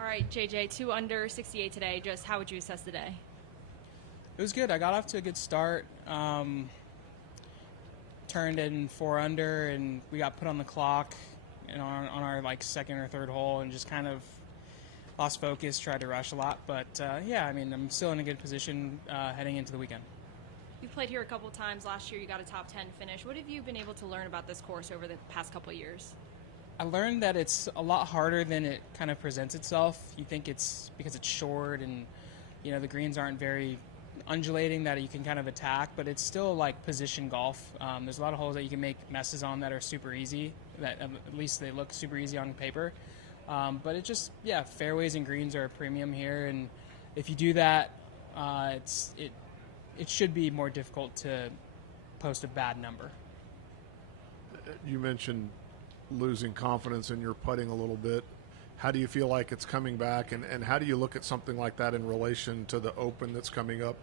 All right, JJ, 2 under, 68 today. Just how would you assess the day? It was good. I got off to a good start. Turned in 4 under, and we got put on the clock, on our like second or third hole, and just kind of lost focus. Tried to rush a lot, but yeah, I mean, I'm still in a good position heading into the weekend. You played here a couple times last year. You got a top 10 finish. What have you been able to learn about this course over the past couple of years? I learned that it's a lot harder than it kind of presents itself. You think it's because it's short and the greens aren't very undulating that you can kind of attack, but it's still like position golf. There's a lot of holes that you can make messes on that are super easy, that at least they look super easy on paper. But it just, fairways and greens are a premium here, and if you do that, it should be more difficult to post a bad number. You mentioned losing confidence in your putting a little bit. How do you feel like it's coming back, and how do you look at something like that in relation to the Open that's coming up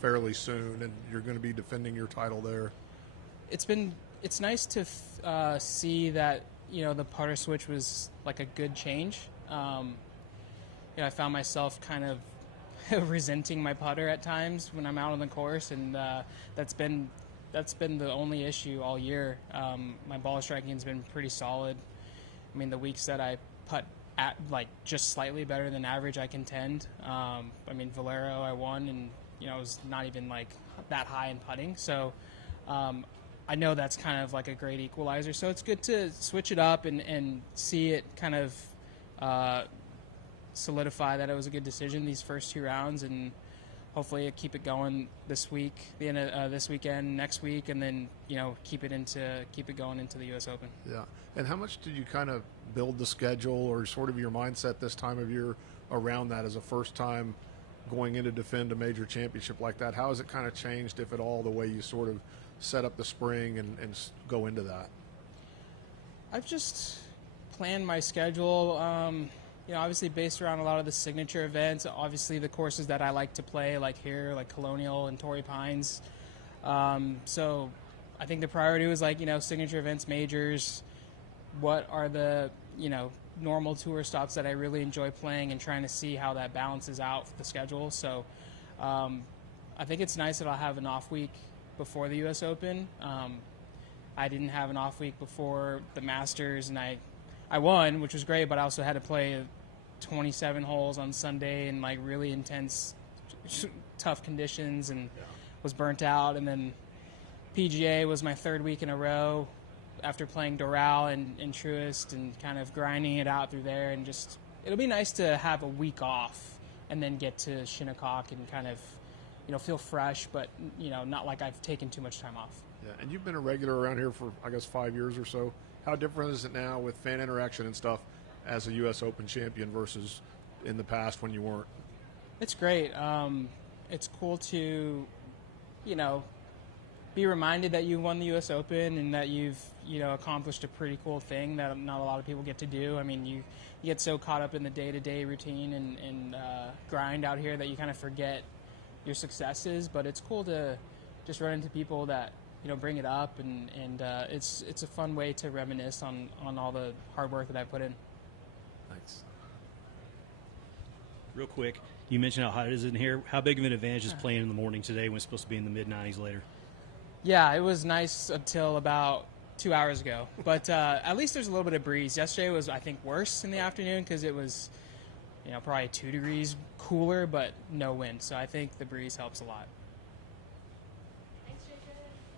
fairly soon, and you're going to be defending your title there? It's nice to see that the putter switch was like a good change. I found myself kind of resenting my putter at times when I'm out on the course, and that's been the only issue all year. My ball striking has been pretty solid. I mean, the weeks that I putt at like just slightly better than average, I contend. I mean, Valero I won, and it was not even like that high in putting. So I know that's kind of like a great equalizer. So it's good to switch it up and see it kind of solidify that it was a good decision these first 2 rounds, and hopefully keep it going this week, the end of this weekend, next week, and then keep it going into the U.S. Open. Yeah. And how much did you kind of build the schedule, or sort of your mindset this time of year around that as a first time going in to defend a major championship like that? How has it kind of changed, if at all, the way you sort of set up the spring and go into that? I've just planned my schedule. Obviously based around a lot of the signature events, obviously the courses that I like to play, like here, like Colonial and Torrey Pines. So I think the priority was signature events, majors. What are the, normal tour stops that I really enjoy playing, and trying to see how that balances out for the schedule. So I think it's nice that I'll have an off week before the U.S. Open. I didn't have an off week before the Masters, and I won, which was great, but I also had to play 27 holes on Sunday in like really intense, tough conditions, and was burnt out. And then PGA was my third week in a row after playing Doral and Truist, and kind of grinding it out through there. And just, it'll be nice to have a week off and then get to Shinnecock and kind of, feel fresh, but, not like I've taken too much time off. Yeah, and you've been a regular around here for, I guess, 5 years or so. How different is it now with fan interaction and stuff as a U.S. Open champion versus in the past when you weren't? It's great. It's cool to, be reminded that you won the U.S. Open and that you've, accomplished a pretty cool thing that not a lot of people get to do. I mean, you get so caught up in the day-to-day routine and grind out here that you kind of forget your successes. But it's cool to just run into people that, bring it up, and it's a fun way to reminisce on all the hard work that I put in. Thanks. Real quick, you mentioned how hot it is in here. How big of an advantage is playing in the morning today when it's supposed to be in the mid-90s later? Yeah, it was nice until about 2 hours ago. But at least there's a little bit of breeze. Yesterday was, I think, worse in the afternoon because it was, probably 2 degrees cooler, but no wind. So I think the breeze helps a lot.